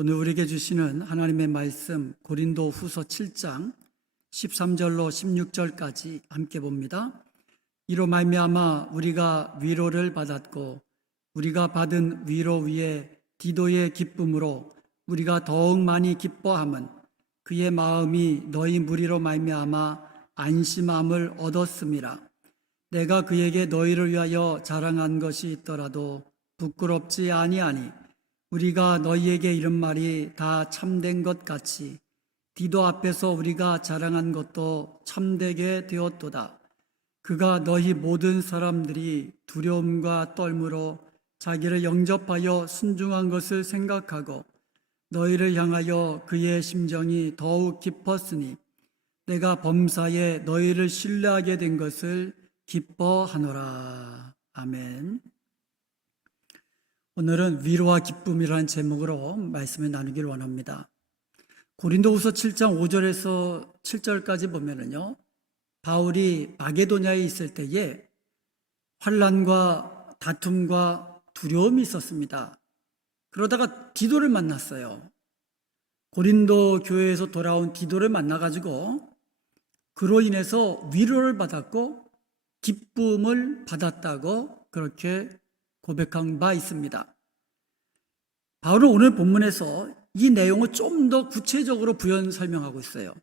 오늘 우리에게 주시는 하나님의 말씀 고린도 후서 7장 13절로 16절까지 함께 봅니다. 이로 말미암아 우리가 위로를 받았고 우리가 받은 위로 위에 디도의 기쁨으로 우리가 더욱 많이 기뻐함은 그의 마음이 너희 무리로 말미암아 안심함을 얻었음이라. 내가 그에게 너희를 위하여 자랑한 것이 있더라도 부끄럽지 아니하니 우리가 너희에게 이런 말이 다 참된 것 같이 디도 앞에서 우리가 자랑한 것도 참되게 되었도다. 그가 너희 모든 사람들이 두려움과 떨므로 자기를 영접하여 순종한 것을 생각하고 너희를 향하여 그의 심정이 더욱 깊었으니 내가 범사에 너희를 신뢰하게 된 것을 기뻐하노라. 아멘. 오늘은 위로와 기쁨이라는 제목으로 말씀을 나누길 원합니다. 고린도후서 7장 5절에서 7절까지 보면은요, 바울이 마게도냐에 있을 때에 환난과 다툼과 두려움이 있었습니다. 그러다가 디도를 만났어요. 고린도 교회에서 돌아온 디도를 만나가지고 그로 인해서 위로를 받았고 기쁨을 받았다고 그렇게 고백한 바 있습니다. 바울은 오늘 본문에서 이 내용을 좀 더 구체적으로 부연 설명하고 있어요.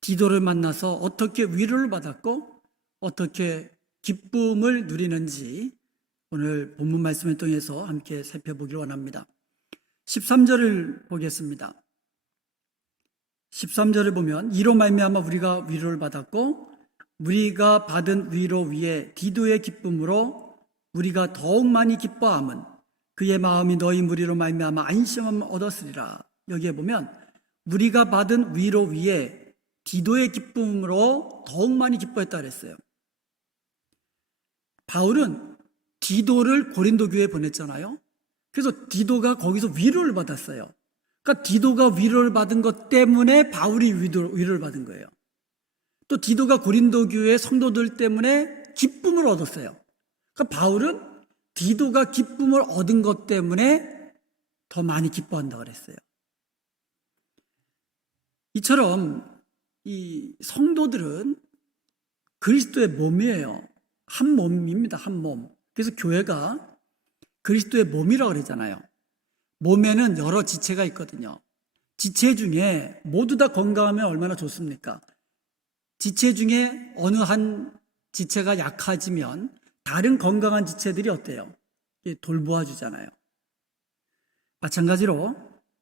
디도를 만나서 어떻게 위로를 받았고 어떻게 기쁨을 누리는지 오늘 본문 말씀을 통해서 함께 살펴보길 원합니다. 13절을 보겠습니다. 13절을 보면 이로 말미암아 우리가 위로를 받았고 우리가 받은 위로 위에 디도의 기쁨으로 우리가 더욱 많이 기뻐함은 그의 마음이 너희 무리로 말미암아 안심함을 얻었으리라. 여기에 보면 우리가 받은 위로 위에 디도의 기쁨으로 더욱 많이 기뻐했다 그랬어요. 바울은 디도를 고린도 교회에 보냈잖아요. 그래서 디도가 거기서 위로를 받았어요. 그러니까 디도가 위로를 받은 것 때문에 바울이 위로를 받은 거예요. 또 디도가 고린도 교회 성도들 때문에 기쁨을 얻었어요. 그러니까 바울은 디도가 기쁨을 얻은 것 때문에 더 많이 기뻐한다고 그랬어요. 이처럼 이 성도들은 그리스도의 몸이에요. 한 몸입니다. 한 몸. 그래서 교회가 그리스도의 몸이라고 그러잖아요. 몸에는 여러 지체가 있거든요. 지체 중에 모두 다 건강하면 얼마나 좋습니까? 지체 중에 어느 한 지체가 약해지면 다른 건강한 지체들이 어때요? 돌보아 주잖아요. 마찬가지로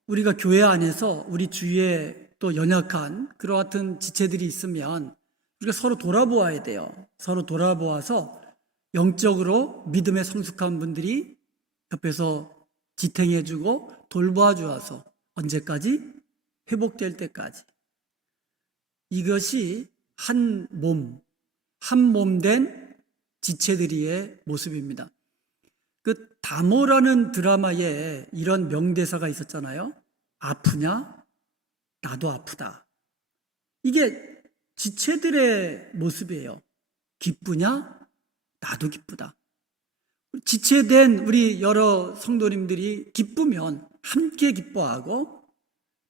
우리가 교회 안에서 우리 주위에 또 연약한 그와 같은 지체들이 있으면 우리가 서로 돌아보아야 돼요. 서로 돌아보아서 영적으로 믿음에 성숙한 분들이 옆에서 지탱해주고 돌보아 주어서 언제까지? 회복될 때까지. 이것이 한 몸 된 지체들의 모습입니다. 그 다모라는 드라마에 이런 명대사가 있었잖아요. 아프냐? 나도 아프다. 이게 지체들의 모습이에요. 기쁘냐? 나도 기쁘다. 지체된 우리 여러 성도님들이 기쁘면 함께 기뻐하고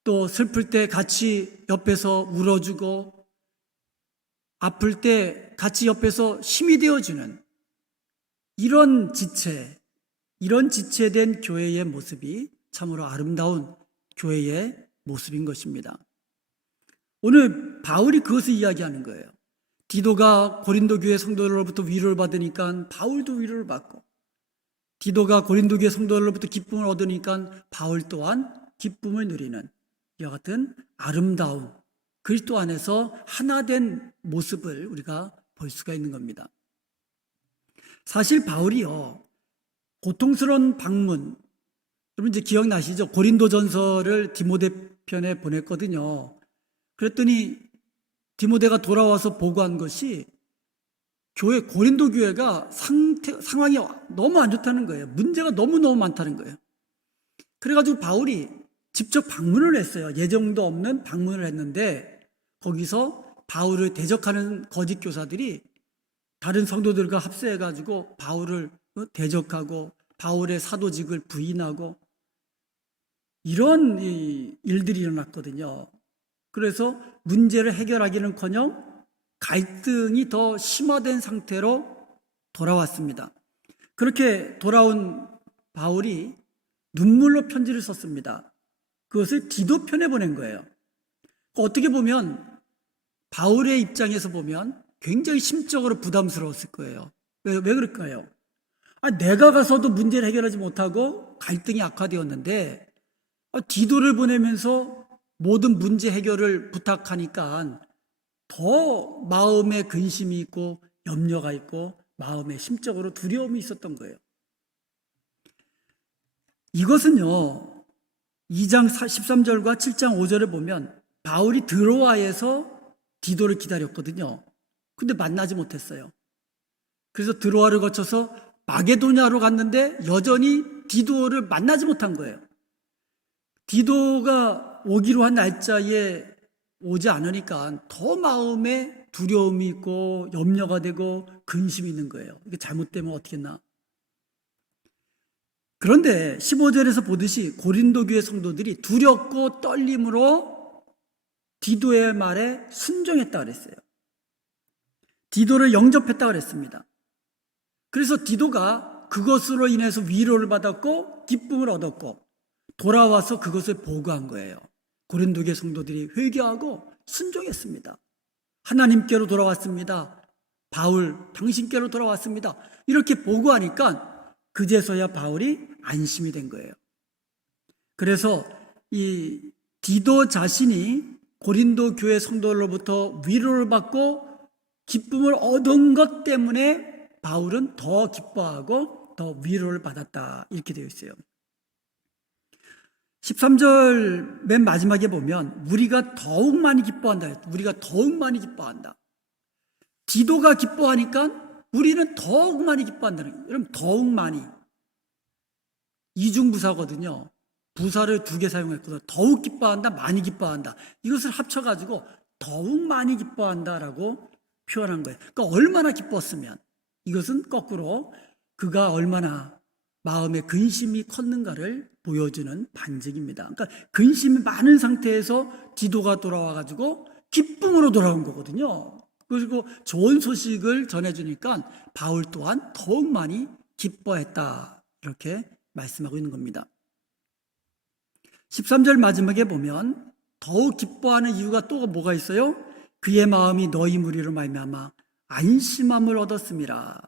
또 슬플 때 같이 옆에서 울어주고 아플 때 같이 옆에서 힘이 되어주는 이런 지체된 교회의 모습이 참으로 아름다운 교회의 모습인 것입니다. 오늘 바울이 그것을 이야기하는 거예요. 디도가 고린도 교회 성도들로부터 위로를 받으니까 바울도 위로를 받고 디도가 고린도 교회 성도들로부터 기쁨을 얻으니까 바울 또한 기쁨을 누리는 이와 같은 아름다운 그리스도 안에서 하나 된 모습을 우리가 볼 수가 있는 겁니다. 사실 바울이요, 고통스러운 방문, 여러분 이제 기억나시죠? 고린도전서를 디모데 편에 보냈거든요. 그랬더니 디모데가 돌아와서 보고한 것이 고린도 교회가 상황이 너무 안 좋다는 거예요. 문제가 너무너무 많다는 거예요. 그래가지고 바울이 직접 방문을 했어요. 예정도 없는 방문을 했는데 거기서 바울을 대적하는 거짓 교사들이 다른 성도들과 합세해가지고 바울을 대적하고 바울의 사도직을 부인하고 이런 일들이 일어났거든요. 그래서 문제를 해결하기는커녕 갈등이 더 심화된 상태로 돌아왔습니다. 그렇게 돌아온 바울이 눈물로 편지를 썼습니다. 그것을 디도편에 보낸 거예요. 어떻게 보면 바울의 입장에서 보면 굉장히 심적으로 부담스러웠을 거예요. 왜 그럴까요? 내가 가서도 문제를 해결하지 못하고 갈등이 악화되었는데 디도를 보내면서 모든 문제 해결을 부탁하니까 더 마음에 근심이 있고 염려가 있고 마음에 심적으로 두려움이 있었던 거예요. 이것은요, 2장 13절과 7장 5절에 보면 바울이 드로아에서 디도를 기다렸거든요. 근데 만나지 못했어요. 그래서 드로아를 거쳐서 마게도냐로 갔는데 여전히 디도를 만나지 못한 거예요. 디도가 오기로 한 날짜에 오지 않으니까 더 마음에 두려움이 있고 염려가 되고 근심이 있는 거예요. 이게 잘못되면 어떻겠나. 그런데 15절에서 보듯이 고린도 교회 성도들이 두렵고 떨림으로 디도의 말에 순종했다 그랬어요. 디도를 영접했다 그랬습니다. 그래서 디도가 그것으로 인해서 위로를 받았고 기쁨을 얻었고 돌아와서 그것을 보고한 거예요. 고린도 교회 성도들이 회개하고 순종했습니다. 하나님께로 돌아왔습니다. 바울 당신께로 돌아왔습니다. 이렇게 보고하니까 그제서야 바울이 안심이 된 거예요. 그래서 이 디도 자신이 고린도 교회 성도들로부터 위로를 받고 기쁨을 얻은 것 때문에 바울은 더 기뻐하고 더 위로를 받았다, 이렇게 되어 있어요. 13절 맨 마지막에 보면 우리가 더욱 많이 기뻐한다. 우리가 더욱 많이 기뻐한다. 디도가 기뻐하니까 우리는 더욱 많이 기뻐한다는 거예요. 여러분, 더욱 많이. 이중부사거든요. 부사를 2개 사용했거든요. 더욱 기뻐한다, 많이 기뻐한다. 이것을 합쳐가지고 더욱 많이 기뻐한다라고 표현한 거예요. 그러니까 얼마나 기뻤으면, 이것은 거꾸로 그가 얼마나 마음의 근심이 컸는가를 보여주는 반증입니다. 그러니까 근심이 많은 상태에서 디도가 돌아와가지고 기쁨으로 돌아온 거거든요. 그리고 좋은 소식을 전해주니까 바울 또한 더욱 많이 기뻐했다, 이렇게 말씀하고 있는 겁니다. 13절 마지막에 보면 더욱 기뻐하는 이유가 또 뭐가 있어요? 그의 마음이 너희 무리로 말미암아 안심함을 얻었음이라.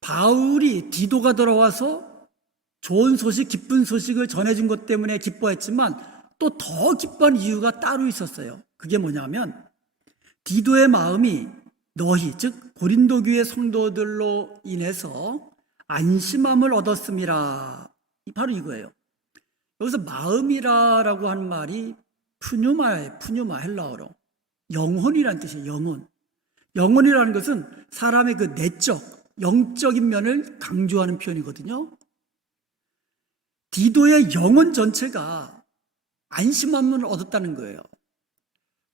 바울이 디도가 돌아와서 좋은 소식, 기쁜 소식을 전해준 것 때문에 기뻐했지만 또 더 기뻐한 이유가 따로 있었어요. 그게 뭐냐면 디도의 마음이 너희, 즉 고린도 교회 성도들로 인해서 안심함을 얻었음이라. 바로 이거예요. 여기서 마음이라고 하는 말이 푸뉴마예요. 푸뉴마, 헬라어로. 영혼이라는 뜻이에요. 영혼. 영혼이라는 것은 사람의 그 내적, 영적인 면을 강조하는 표현이거든요. 디도의 영혼 전체가 안심함을 얻었다는 거예요.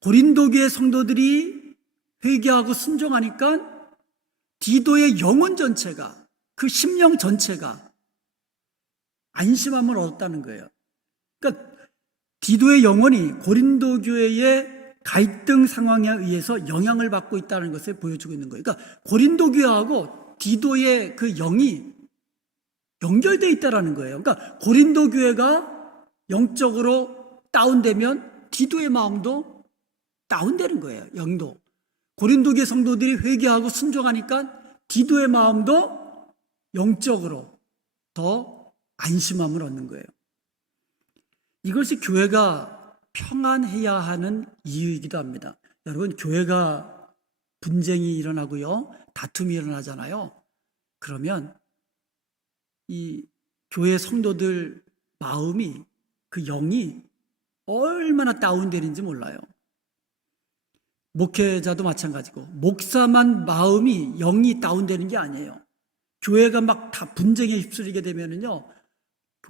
고린도 교회 성도들이 회개하고 순종하니까 디도의 영혼 전체가, 그 심령 전체가 안심함을 얻었다는 거예요. 그러니까 디도의 영혼이 고린도 교회의 갈등 상황에 의해서 영향을 받고 있다는 것을 보여주고 있는 거예요. 그러니까 고린도 교회하고 디도의 그 영이 연결되어 있다는 거예요. 그러니까 고린도 교회가 영적으로 다운되면 디도의 마음도 다운되는 거예요. 영도. 고린도 교회 성도들이 회개하고 순종하니까 디도의 마음도 영적으로 더 안심함을 얻는 거예요. 이것이 교회가 평안해야 하는 이유이기도 합니다. 여러분, 교회가 분쟁이 일어나고요, 다툼이 일어나잖아요. 그러면 이 교회 성도들 마음이, 그 영이 얼마나 다운되는지 몰라요. 목회자도 마찬가지고 목사만 마음이, 영이 다운되는 게 아니에요. 교회가 막 다 분쟁에 휩쓸리게 되면은요,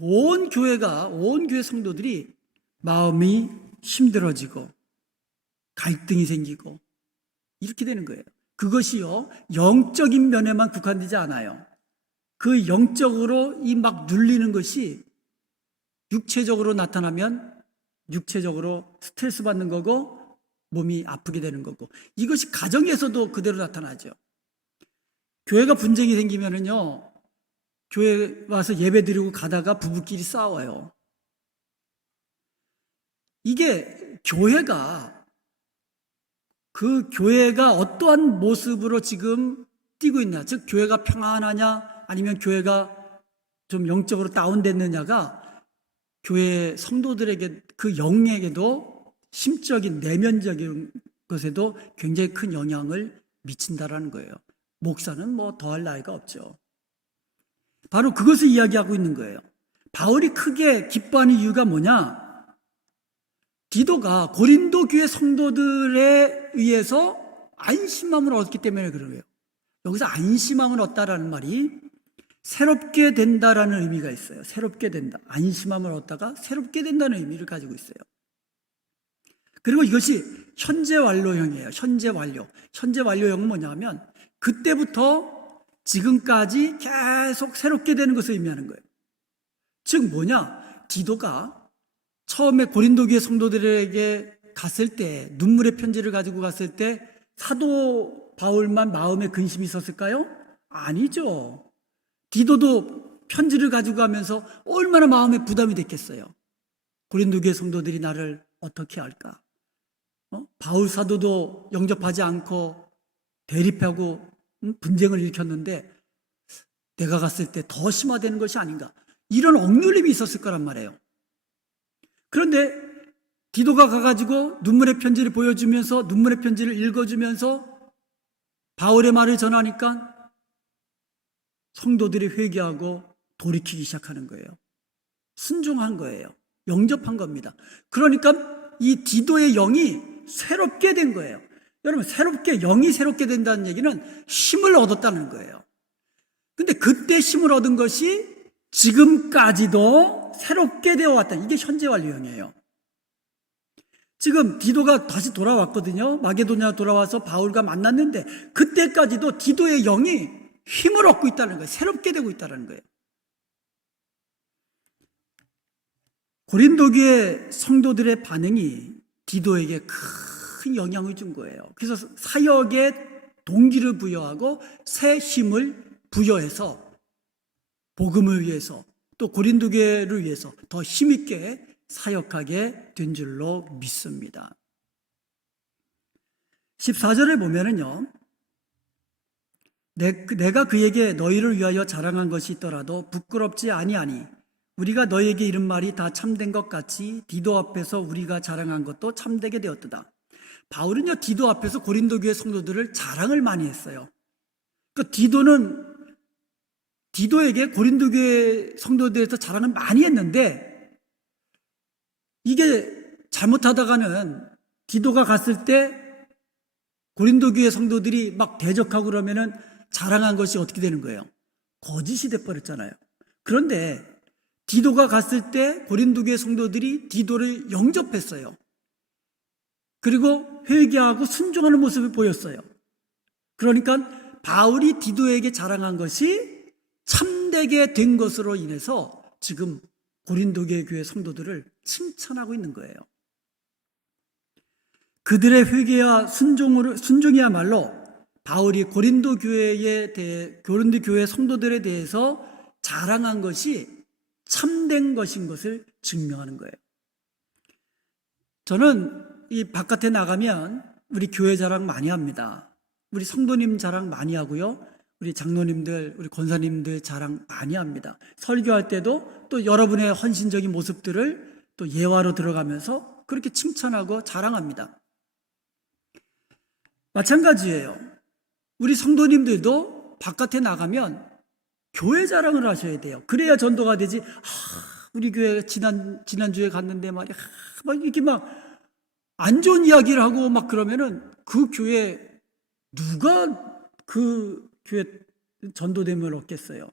온 교회가, 온 교회 성도들이 마음이 힘들어지고 갈등이 생기고 이렇게 되는 거예요. 그것이요, 영적인 면에만 국한되지 않아요. 그 영적으로 이 막 눌리는 것이 육체적으로 나타나면 육체적으로 스트레스 받는 거고 몸이 아프게 되는 거고, 이것이 가정에서도 그대로 나타나죠. 교회가 분쟁이 생기면은요, 교회 와서 예배 드리고 가다가 부부끼리 싸워요. 이게 그 교회가 어떠한 모습으로 지금 뛰고 있냐, 즉 교회가 평안하냐 아니면 교회가 좀 영적으로 다운됐느냐가 교회 성도들에게, 그 영에게도 심적인 내면적인 것에도 굉장히 큰 영향을 미친다라는 거예요. 목사는 뭐 더할 나위가 없죠. 바로 그것을 이야기하고 있는 거예요. 바울이 크게 기뻐하는 이유가 뭐냐? 디도가 고린도 교회 성도들에 의해서 안심함을 얻기 때문에 그런 거예요. 여기서 안심함을 얻다라는 말이 새롭게 된다라는 의미가 있어요. 새롭게 된다. 안심함을 얻다가 새롭게 된다는 의미를 가지고 있어요. 그리고 이것이 현재 완료형이에요. 현재 완료. 현재 완료형은 뭐냐면 그때부터 지금까지 계속 새롭게 되는 것을 의미하는 거예요. 즉 뭐냐? 디도가 처음에 고린도 교회 성도들에게 갔을 때, 눈물의 편지를 가지고 갔을 때 사도 바울만 마음에 근심이 있었을까요? 아니죠. 디도도 편지를 가지고 가면서 얼마나 마음에 부담이 됐겠어요. 고린도 교회 성도들이 나를 어떻게 할까? 바울 사도도 영접하지 않고 대립하고 분쟁을 일으켰는데 내가 갔을 때 더 심화되는 것이 아닌가, 이런 억눌림이 있었을 거란 말이에요. 그런데 디도가 가가지고 눈물의 편지를 보여주면서, 눈물의 편지를 읽어주면서 바울의 말을 전하니까 성도들이 회개하고 돌이키기 시작하는 거예요. 순종한 거예요. 영접한 겁니다. 그러니까 이 디도의 영이 새롭게 된 거예요. 여러분, 영이 새롭게 된다는 얘기는 힘을 얻었다는 거예요. 근데 그때 힘을 얻은 것이 지금까지도 새롭게 되어 왔다. 이게 현재 완료형이에요. 지금 디도가 다시 돌아왔거든요. 마게도냐 돌아와서 바울과 만났는데 그때까지도 디도의 영이 힘을 얻고 있다는 거예요. 새롭게 되고 있다는 거예요. 고린도 교회 성도들의 반응이 디도에게 큰 영향을 준 거예요. 그래서 사역에 동기를 부여하고 새 힘을 부여해서 복음을 위해서, 또 고린도 교회를 위해서 더 힘있게 사역하게 된 줄로 믿습니다. 14절에 보면은요, 내가 그에게 너희를 위하여 자랑한 것이 있더라도 부끄럽지 아니하니 우리가 너희에게 이른 말이 다 참된 것 같이 디도 앞에서 우리가 자랑한 것도 참되게 되었도다. 바울은요, 디도 앞에서 고린도 교회 성도들을 자랑을 많이 했어요. 그러니까 디도에게 고린도 교회 성도들에서 자랑을 많이 했는데, 이게 잘못하다가는 디도가 갔을 때 고린도 교회 성도들이 막 대적하고 그러면은 자랑한 것이 어떻게 되는 거예요? 거짓이 돼버렸잖아요. 그런데 디도가 갔을 때 고린도 교회 성도들이 디도를 영접했어요. 그리고 회개하고 순종하는 모습을 보였어요. 그러니까 바울이 디도에게 자랑한 것이 참되게 된 것으로 인해서 지금 고린도 교회 성도들을 칭찬하고 있는 거예요. 그들의 회개와 순종이야말로 바울이 고린도 교회 성도들에 대해서 자랑한 것이 참된 것인 것을 증명하는 거예요. 저는 이 바깥에 나가면 우리 교회 자랑 많이 합니다. 우리 성도님 자랑 많이 하고요. 우리 장로님들, 우리 권사님들 자랑 많이 합니다. 설교할 때도 또 여러분의 헌신적인 모습들을 또 예화로 들어가면서 그렇게 칭찬하고 자랑합니다. 마찬가지예요. 우리 성도님들도 바깥에 나가면 교회 자랑을 하셔야 돼요. 그래야 전도가 되지. 우리 교회 지난주에 갔는데 말이야, 막 이렇게 막 안 좋은 이야기를 하고 막 그러면은 그 교회, 누가 그 교회 전도됨을 얻겠어요?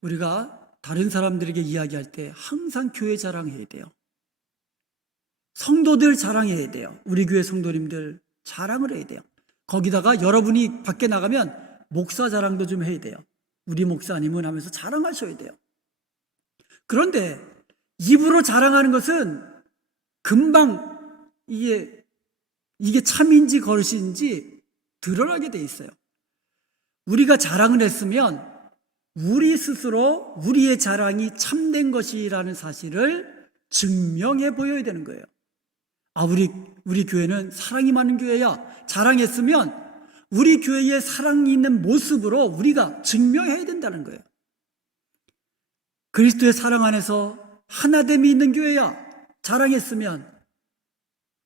우리가 다른 사람들에게 이야기할 때 항상 교회 자랑해야 돼요. 성도들 자랑해야 돼요. 우리 교회 성도님들 자랑을 해야 돼요. 거기다가 여러분이 밖에 나가면 목사 자랑도 좀 해야 돼요. 우리 목사님은 하면서 자랑하셔야 돼요. 그런데 입으로 자랑하는 것은 금방 이게 참인지 거짓인지 드러나게 돼 있어요. 우리가 자랑을 했으면 우리 스스로 우리의 자랑이 참된 것이라는 사실을 증명해 보여야 되는 거예요. 우리 교회는 사랑이 많은 교회야. 자랑했으면 우리 교회에 사랑이 있는 모습으로 우리가 증명해야 된다는 거예요. 그리스도의 사랑 안에서 하나됨이 있는 교회야. 자랑했으면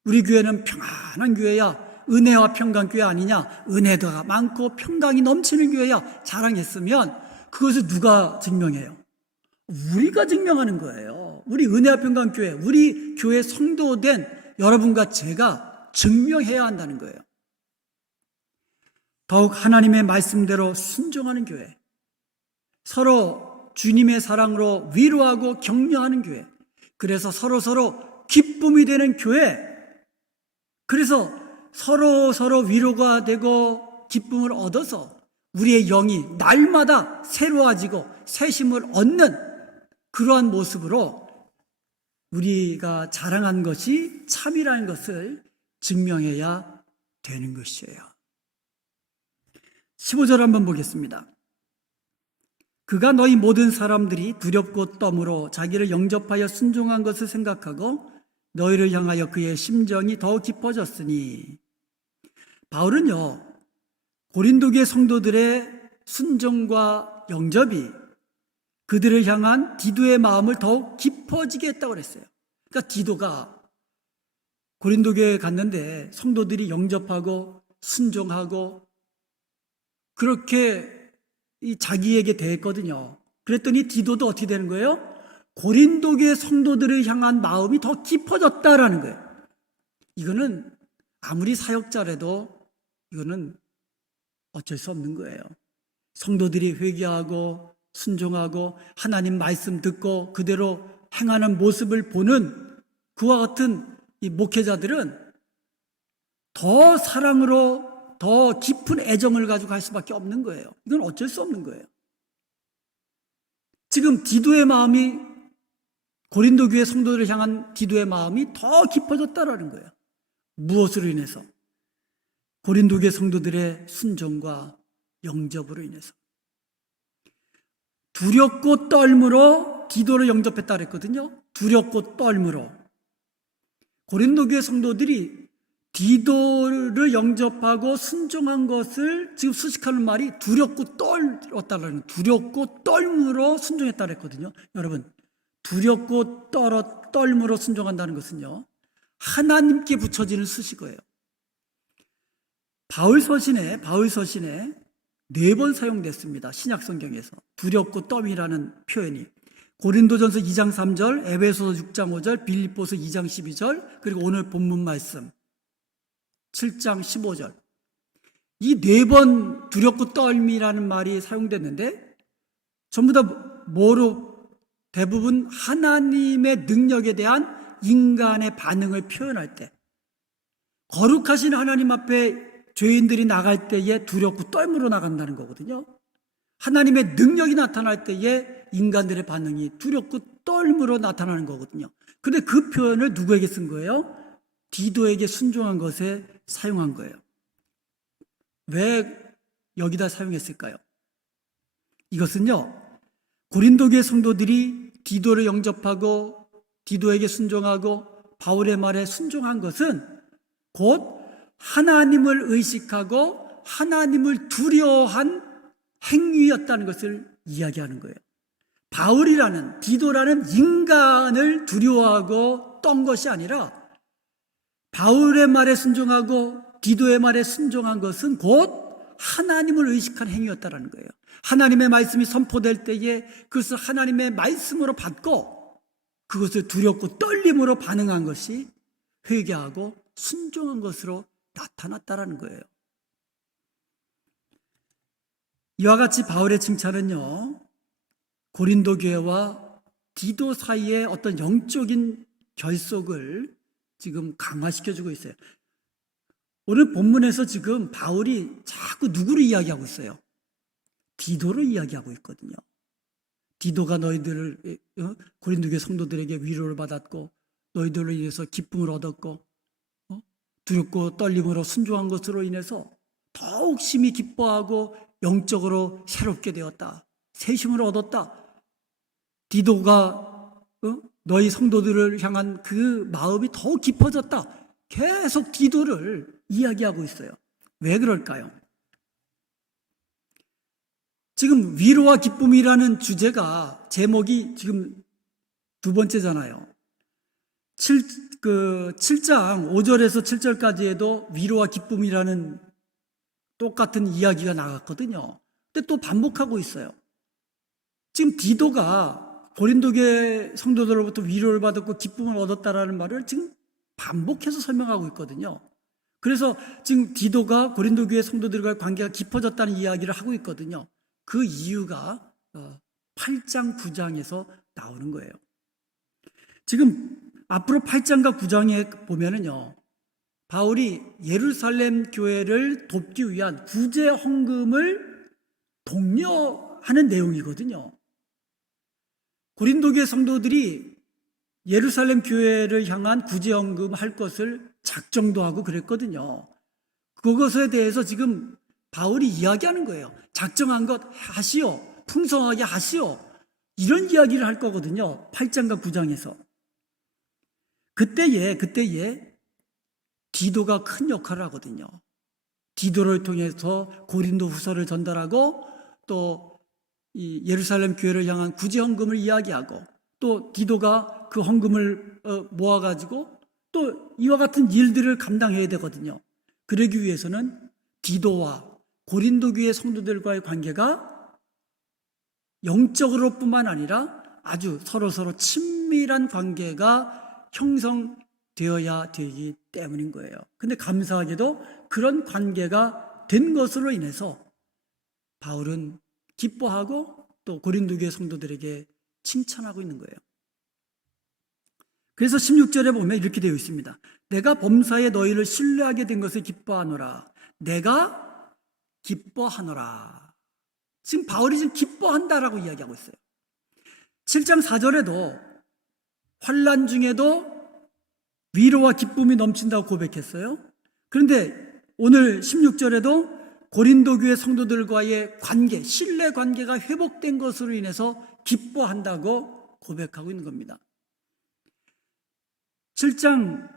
우리 교회는 평안한 교회야. 은혜와 평강 교회 아니냐. 은혜가 많고 평강이 넘치는 교회야. 자랑했으면 그것을 누가 증명해요? 우리가 증명하는 거예요. 우리 은혜와 평강 교회, 우리 교회 성도된 여러분과 제가 증명해야 한다는 거예요. 더욱 하나님의 말씀대로 순종하는 교회, 서로 주님의 사랑으로 위로하고 격려하는 교회, 그래서 서로 기쁨이 되는 교회, 그래서 서로 위로가 되고 기쁨을 얻어서 우리의 영이 날마다 새로워지고 새 힘을 얻는 그러한 모습으로 우리가 자랑한 것이 참이라는 것을 증명해야 되는 것이에요. 15절 한번 보겠습니다. 그가 너희 모든 사람들이 두렵고 떠므로 자기를 영접하여 순종한 것을 생각하고 너희를 향하여 그의 심정이 더 깊어졌으니. 바울은요, 고린도교의 성도들의 순종과 영접이 그들을 향한 디도의 마음을 더욱 깊어지게 했다고 그랬어요. 그러니까 디도가 고린도교에 갔는데 성도들이 영접하고 순종하고 그렇게 자기에게 대했거든요. 그랬더니 디도도 어떻게 되는 거예요? 고린도교의 성도들을 향한 마음이 더 깊어졌다라는 거예요. 이거는 아무리 사역자라도 이거는 어쩔 수 없는 거예요. 성도들이 회개하고 순종하고 하나님 말씀 듣고 그대로 행하는 모습을 보는 그와 같은 이 목회자들은 더 사랑으로 더 깊은 애정을 가지고 갈 수밖에 없는 거예요. 이건 어쩔 수 없는 거예요. 지금 디도의 마음이 고린도 교회 성도들을 향한 디도의 마음이 더 깊어졌다라는 거예요. 무엇으로 인해서? 고린도 교회 성도들의 순종과 영접으로 인해서. 두렵고 떨므로 디도를 영접했다 그랬거든요. 두렵고 떨므로. 고린도 교회 성도들이 디도를 영접하고 순종한 것을 지금 수식하는 말이 두렵고 떨었다라는, 두렵고 떨므로 순종했다 그랬거든요. 여러분, 두렵고 떨므로 순종한다는 것은요, 하나님께 붙여지는 수식어예요. 바울 서신에 4번 사용됐습니다. 신약 성경에서 두렵고 떨이라는 표현이 고린도전서 2장 3절, 에베소서 6장 5절, 빌립보서 2장 12절, 그리고 오늘 본문 말씀 7장 15절. 이 4번 두렵고 떨미라는 말이 사용됐는데 전부 다 뭐로? 대부분 하나님의 능력에 대한 인간의 반응을 표현할 때, 거룩하신 하나님 앞에 죄인들이 나갈 때에 두렵고 떨므로 나간다는 거거든요. 하나님의 능력이 나타날 때에 인간들의 반응이 두렵고 떨므로 나타나는 거거든요. 그런데 그 표현을 누구에게 쓴 거예요? 디도에게 순종한 것에 사용한 거예요. 왜 여기다 사용했을까요? 이것은요, 고린도교의 성도들이 디도를 영접하고 디도에게 순종하고 바울의 말에 순종한 것은 곧 하나님을 의식하고 하나님을 두려워한 행위였다는 것을 이야기하는 거예요. 바울이라는, 디도라는 인간을 두려워하고 떤 것이 아니라 바울의 말에 순종하고 디도의 말에 순종한 것은 곧 하나님을 의식한 행위였다는 거예요. 하나님의 말씀이 선포될 때에 그것을 하나님의 말씀으로 받고 그것을 두렵고 떨림으로 반응한 것이 회개하고 순종한 것으로 나타났다라는 거예요. 이와 같이 바울의 칭찬은요, 고린도 교회와 디도 사이의 어떤 영적인 결속을 지금 강화시켜주고 있어요. 오늘 본문에서 지금 바울이 자꾸 누구를 이야기하고 있어요? 디도를 이야기하고 있거든요. 디도가 너희들을 고린도 교회 성도들에게 위로를 받았고 너희들로 인해서 기쁨을 얻었고 두렵고 떨림으로 순종한 것으로 인해서 더욱 심히 기뻐하고 영적으로 새롭게 되었다. 새 힘을 얻었다. 디도가 너희 성도들을 향한 그 마음이 더욱 깊어졌다. 계속 디도를 이야기하고 있어요. 왜 그럴까요? 지금 위로와 기쁨이라는 주제가 제목이 지금 두 번째잖아요. 7장 5절에서 7절까지에도 위로와 기쁨이라는 똑같은 이야기가 나갔거든요. 근데 또 반복하고 있어요. 지금 디도가 고린도교회 성도들로부터 위로를 받았고 기쁨을 얻었다라는 말을 지금 반복해서 설명하고 있거든요. 그래서 지금 디도가 고린도교회 성도들과의 관계가 깊어졌다는 이야기를 하고 있거든요. 그 이유가 8장 9장에서 나오는 거예요. 지금 앞으로 8장과 9장에 보면은요, 바울이 예루살렘 교회를 돕기 위한 구제 헌금을 독려하는 내용이거든요. 고린도교회 성도들이 예루살렘 교회를 향한 구제 헌금 할 것을 작정도 하고 그랬거든요. 그것에 대해서 지금 바울이 이야기하는 거예요. 작정한 것 하시오. 풍성하게 하시오. 이런 이야기를 할 거거든요. 8장과 9장에서. 그때에 디도가 큰 역할을 하거든요. 디도를 통해서 고린도 후서를 전달하고 또 이 예루살렘 교회를 향한 구제 헌금을 이야기하고 또 디도가 그 헌금을 모아가지고 또 이와 같은 일들을 감당해야 되거든요. 그러기 위해서는 디도와 고린도 교회 성도들과의 관계가 영적으로뿐만 아니라 아주 서로 친밀한 관계가 형성되어야 되기 때문인 거예요. 근데 감사하게도 그런 관계가 된 것으로 인해서 바울은 기뻐하고 또 고린도 교회 성도들에게 칭찬하고 있는 거예요. 그래서 16절에 보면 이렇게 되어 있습니다. 내가 범사에 너희를 신뢰하게 된 것을 기뻐하노라. 내가 기뻐하노라. 지금 바울이 지금 기뻐한다라고 이야기하고 있어요. 7장 4절에도 환난 중에도 위로와 기쁨이 넘친다고 고백했어요. 그런데 오늘 16절에도 고린도 교회 성도들과의 관계, 신뢰 관계가 회복된 것으로 인해서 기뻐한다고 고백하고 있는 겁니다. 7장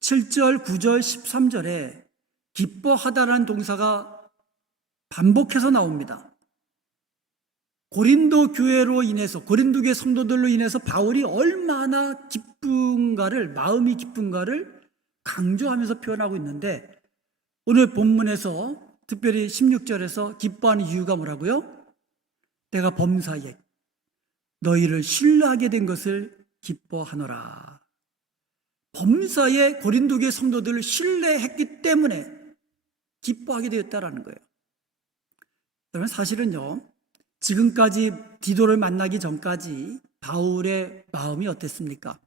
7절, 9절, 13절에 기뻐하다라는 동사가 반복해서 나옵니다. 고린도 교회로 인해서, 고린도 교회 성도들로 인해서 바울이 얼마나 기쁜가를, 마음이 기쁜가를 강조하면서 표현하고 있는데 오늘 본문에서 특별히 16절에서 기뻐하는 이유가 뭐라고요? 내가 범사에 너희를 신뢰하게 된 것을 기뻐하노라. 범사에 고린도 교회 성도들을 신뢰했기 때문에 기뻐하게 되었다라는 거예요. 여러분 사실은요, 지금까지 디도를 만나기 전까지 바울의 마음이 어땠습니까?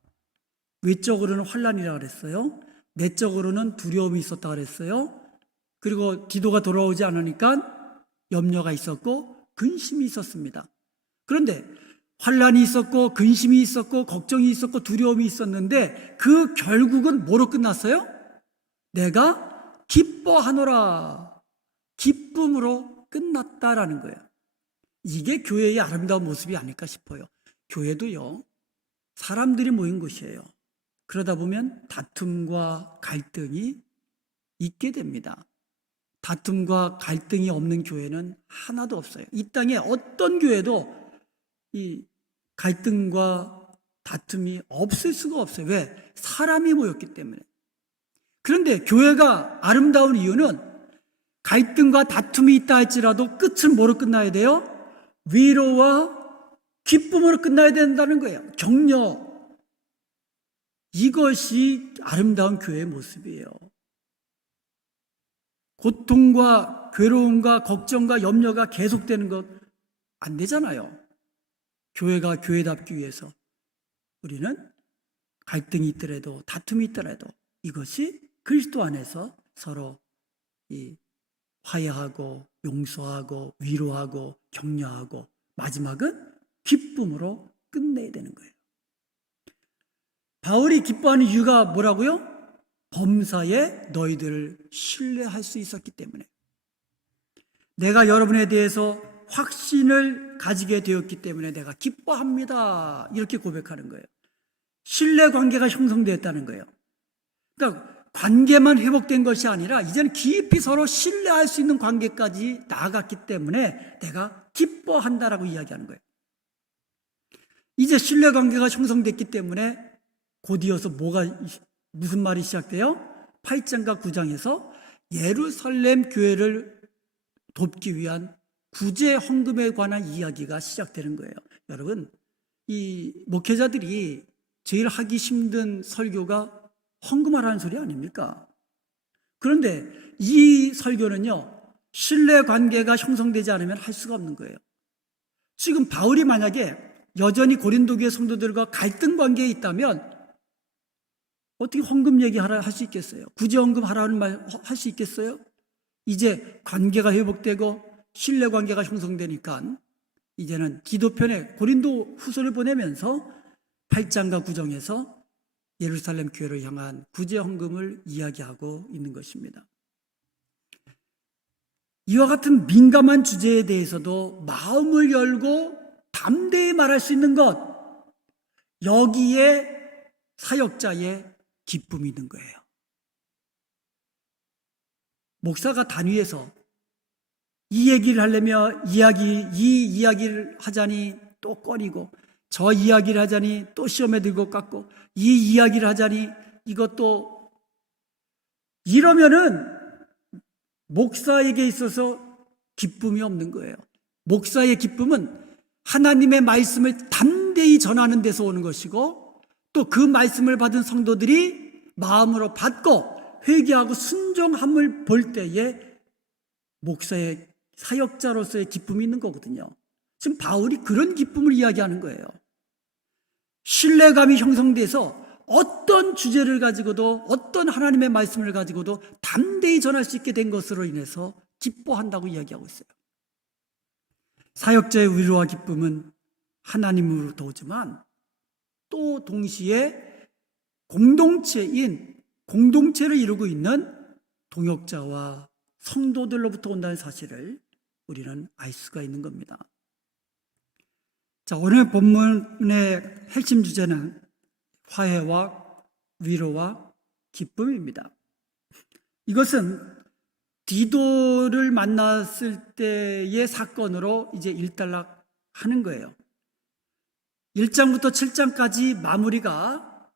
외적으로는 환난이라고 그랬어요. 내적으로는 두려움이 있었다고 그랬어요. 그리고 디도가 돌아오지 않으니까 염려가 있었고 근심이 있었습니다. 그런데 환난이 있었고 근심이 있었고 걱정이 있었고 두려움이 있었는데 그 결국은 뭐로 끝났어요? 내가 기뻐하노라. 기쁨으로 끝났다라는 거예요. 이게 교회의 아름다운 모습이 아닐까 싶어요. 교회도요, 사람들이 모인 곳이에요. 그러다 보면 다툼과 갈등이 있게 됩니다. 다툼과 갈등이 없는 교회는 하나도 없어요. 이 땅에 어떤 교회도 이 갈등과 다툼이 없을 수가 없어요. 왜? 사람이 모였기 때문에. 그런데 교회가 아름다운 이유는 갈등과 다툼이 있다 할지라도 끝은 뭐로 끝나야 돼요? 위로와 기쁨으로 끝나야 된다는 거예요. 격려. 이것이 아름다운 교회의 모습이에요. 고통과 괴로움과 걱정과 염려가 계속되는 것 안 되잖아요. 교회가 교회답기 위해서 우리는 갈등이 있더라도 다툼이 있더라도 이것이 그리스도 안에서 서로 화해하고 용서하고 위로하고 격려하고 마지막은 기쁨으로 끝내야 되는 거예요. 바울이 기뻐하는 이유가 뭐라고요? 범사에 너희들을 신뢰할 수 있었기 때문에. 내가 여러분에 대해서 확신을 가지게 되었기 때문에 내가 기뻐합니다. 이렇게 고백하는 거예요. 신뢰관계가 형성되었다는 거예요. 그러니까 관계만 회복된 것이 아니라 이제는 깊이 서로 신뢰할 수 있는 관계까지 나아갔기 때문에 내가 기뻐한다라고 이야기하는 거예요. 이제 신뢰관계가 형성됐기 때문에 곧이어서 무슨 말이 시작돼요? 8장과 9장에서 예루살렘 교회를 돕기 위한 구제 헌금에 관한 이야기가 시작되는 거예요. 여러분, 이 목회자들이 제일 하기 힘든 설교가 헌금하라는 소리 아닙니까? 그런데 이 설교는요, 신뢰관계가 형성되지 않으면 할 수가 없는 거예요. 지금 바울이 만약에 여전히 고린도 교회 성도들과 갈등 관계에 있다면 어떻게 헌금 얘기하라 할 수 있겠어요? 구제 헌금 하라는 말 할 수 있겠어요? 이제 관계가 회복되고 신뢰관계가 형성되니까 이제는 기도편에 고린도 후서를 보내면서 8장과 9장에서 예루살렘 교회를 향한 구제 헌금을 이야기하고 있는 것입니다. 이와 같은 민감한 주제에 대해서도 마음을 열고 담대히 말할 수 있는 것, 여기에 사역자의 기쁨이 있는 거예요. 목사가 단위에서 이 얘기를 하려면 이 이야기를 하자니 또 꺼리고, 저 이야기를 하자니 또 시험에 들고 깎고, 이 이야기를 하자니 이것도, 이러면은 목사에게 있어서 기쁨이 없는 거예요. 목사의 기쁨은 하나님의 말씀을 담대히 전하는 데서 오는 것이고, 또 그 말씀을 받은 성도들이 마음으로 받고 회개하고 순종함을 볼 때에 목사의 사역자로서의 기쁨이 있는 거거든요. 지금 바울이 그런 기쁨을 이야기하는 거예요. 신뢰감이 형성돼서 어떤 주제를 가지고도, 어떤 하나님의 말씀을 가지고도 담대히 전할 수 있게 된 것으로 인해서 기뻐한다고 이야기하고 있어요. 사역자의 위로와 기쁨은 하나님으로부터 오지만 또 동시에 공동체를 이루고 있는 동역자와 성도들로부터 온다는 사실을 우리는 알 수가 있는 겁니다. 자, 오늘 본문의 핵심 주제는 화해와 위로와 기쁨입니다. 이것은 디도를 만났을 때의 사건으로 이제 일단락하는 거예요. 1장부터 7장까지 마무리가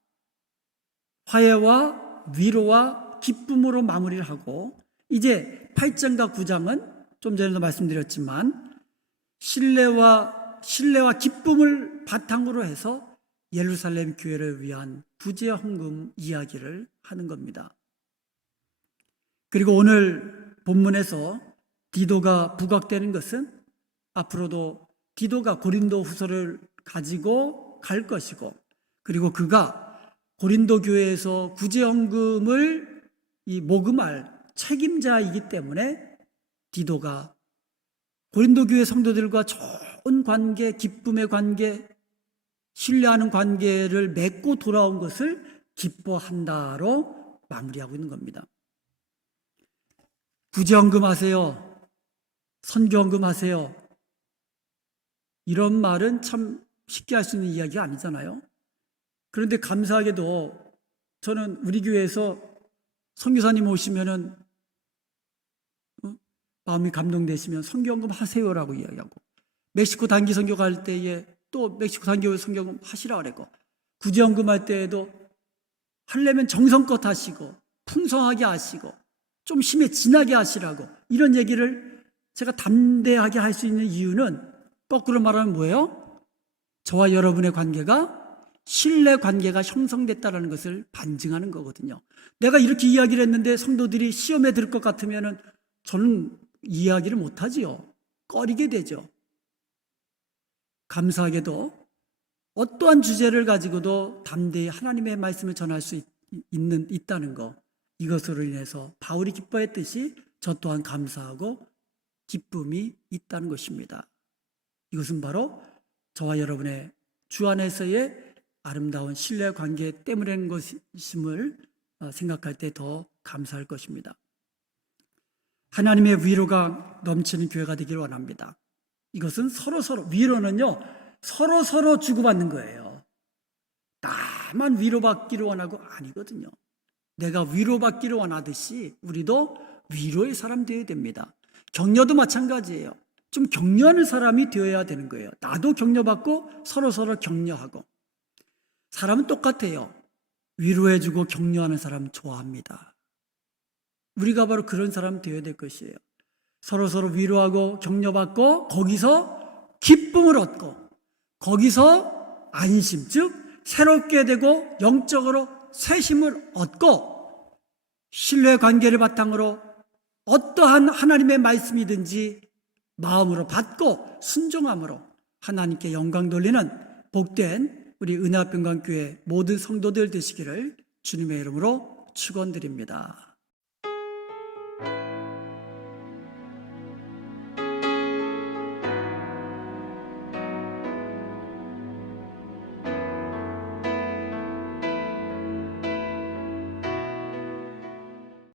화해와 위로와 기쁨으로 마무리를 하고, 이제 8장과 9장은 좀 전에도 말씀드렸지만 신뢰와 기쁨을 바탕으로 해서 예루살렘 교회를 위한 구제 헌금 이야기를 하는 겁니다. 그리고 오늘 본문에서 디도가 부각되는 것은 앞으로도 디도가 고린도 후서를 가지고 갈 것이고, 그리고 그가 고린도 교회에서 구제 헌금을 모금할 책임자이기 때문에 디도가 고린도 교회 성도들과 좋은 관계, 기쁨의 관계, 신뢰하는 관계를 맺고 돌아온 것을 기뻐한다로 마무리하고 있는 겁니다. 구제헌금 하세요, 선교헌금 하세요, 이런 말은 참 쉽게 할 수 있는 이야기가 아니잖아요. 그런데 감사하게도 저는 우리 교회에서 선교사님 오시면은 마음이 감동되시면 선교헌금 하세요라고 이야기하고, 멕시코 단기 선교 갈 때에 또 멕시코 단기 선교헌금 하시라 그랬고, 구제헌금 할 때에도 하려면 정성껏 하시고 풍성하게 하시고 좀 힘에 진하게 하시라고, 이런 얘기를 제가 담대하게 할 수 있는 이유는 거꾸로 말하면 뭐예요? 저와 여러분의 관계가 신뢰 관계가 형성됐다는 것을 반증하는 거거든요. 내가 이렇게 이야기를 했는데 성도들이 시험에 들 것 같으면 저는 이야기를 못하지요. 꺼리게 되죠. 감사하게도 어떠한 주제를 가지고도 담대히 하나님의 말씀을 전할 수 있다는 것, 이것으로 인해서 바울이 기뻐했듯이 저 또한 감사하고 기쁨이 있다는 것입니다. 이것은 바로 저와 여러분의 주 안에서의 아름다운 신뢰 관계 때문인 것임을 생각할 때 더 감사할 것입니다. 하나님의 위로가 넘치는 교회가 되길 원합니다. 이것은 서로서로, 위로는요, 서로서로 주고받는 거예요. 나만 위로받기를 원하고 아니거든요. 내가 위로받기를 원하듯이 우리도 위로의 사람 되어야 됩니다. 격려도 마찬가지예요. 좀 격려하는 사람이 되어야 되는 거예요. 나도 격려받고 서로서로 격려하고. 사람은 똑같아요. 위로해주고 격려하는 사람 좋아합니다. 우리가 바로 그런 사람 되어야 될 것이에요. 서로서로 위로하고 격려받고 거기서 기쁨을 얻고 거기서 안심, 즉 새롭게 되고 영적으로 새 힘을 얻고 신뢰관계를 바탕으로 어떠한 하나님의 말씀이든지 마음으로 받고 순종함으로 하나님께 영광 돌리는 복된 우리 은혜합병강교회 모든 성도들 되시기를 주님의 이름으로 축원드립니다.